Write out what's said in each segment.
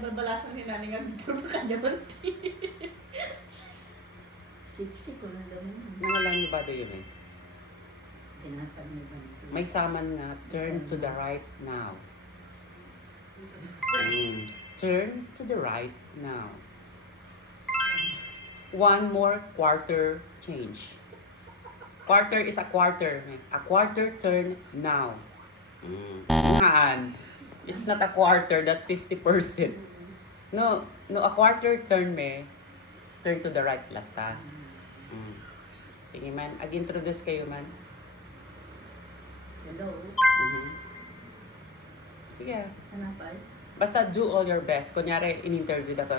balbalasan ni nani nga puro kanyamanti. Siksi ko na daw. Nangalan niyo ba yun eh? Tinatag ni Banti. May saman nga, turn to the right now. Turn to the right now. One more quarter change. Quarter is a quarter. A quarter turn now. It's not a quarter, that's 50%. No, a quarter turn turn to the right lata. Sige man, ag-introduce kayo man. Hello. Sige. Ano pa? Basta do all your best. Kunyari, in-interview na ko.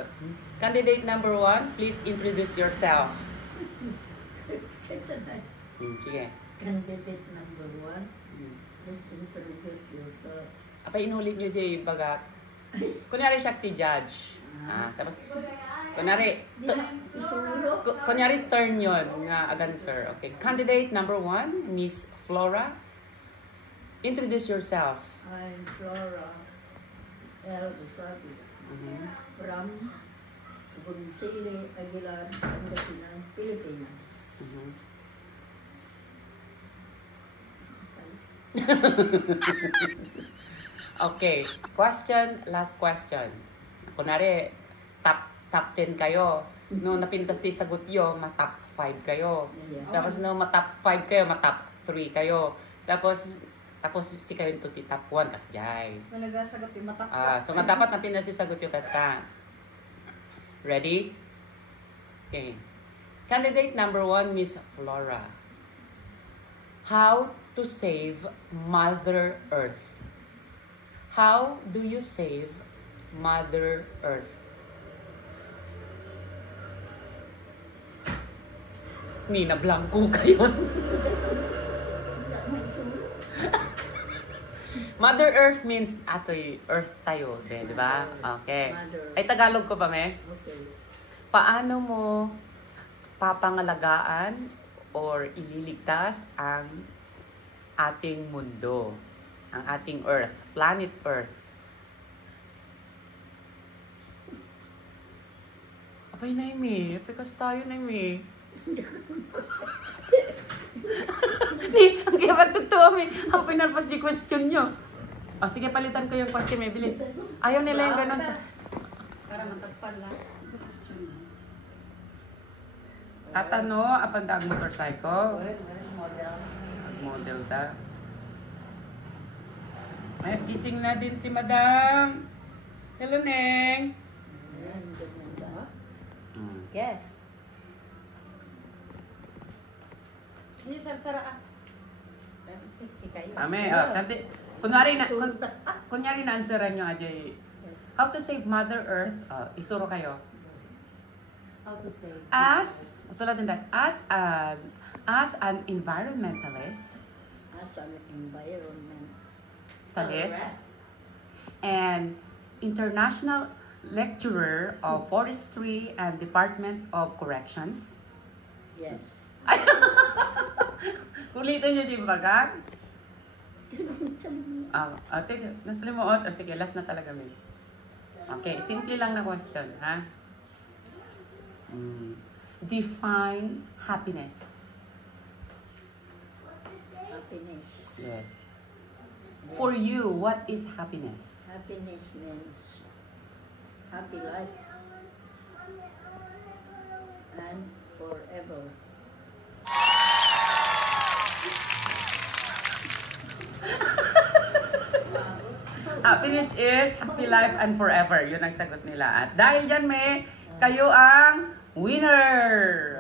Candidate number 1, please introduce yourself. Sige. Candidate number 1, please introduce yourself. Apa inulit nyo Jay, baga. Kunyari siya ti judge. Tapos, kunyari turn yun nga answer. Okay. Candidate number 1, Miss Flora. Introduce yourself. I'm Flora L. Usabi. From Bunsili, Aguilar, Pangasinan, Pilipinas. Okay. Last question. Kunwari, top 10 kayo. No, napintas di sagot yo, ma-top 5 kayo. Tapos no, ma-top 5 kayo, ma-top 3 kayo. Tapos si kayo to ti top 1 kas jay. Nagasagot yung matap. So nga dapat napintas si sagot yo kata. Ready? Okay. Candidate number 1, Miss Flora. How to save Mother Earth? How do you save Mother Earth? Nina Blanco kayo. Mother Earth means atoy earth tayo, di ba? Okay. Ay Tagalog ko pa me? Okay. Paano mo papangalagaan or ililigtas ang ating mundo, ang ating Earth, planet Earth? Apay na imi, pikas tayo na imi. Ang kaya pagtugtuwa mi, ang pinalpas di question nyo. O sige, palitan ko yung question, may bilis. Ayaw nila yung ganun sa... Para matagpan lang. At ano, apanda ang motorcycle? Model. Model ta. Ay, gising na din si Madam. Hello, Neng. Ayan, ganyan ba? Yeah. Hindi sarsara sexy kayo. Ame, kunyari na answeran nyo ajay. How to save Mother Earth? Isuro kayo. How to say? Tulad din that, as an environmentalist, and international lecturer of forestry and Department of Corrections. Yes. Kulitin nyo din baga? Ate, nasalimuot. Sige, last na talaga may. Okay, simple lang na question, ha? Define happiness. Happiness. Yes. For you, what is happiness? Happiness means happy life and forever. Happiness is happy life and forever. Yun ang sagot nila. At dahil dyan, kayo ang winner!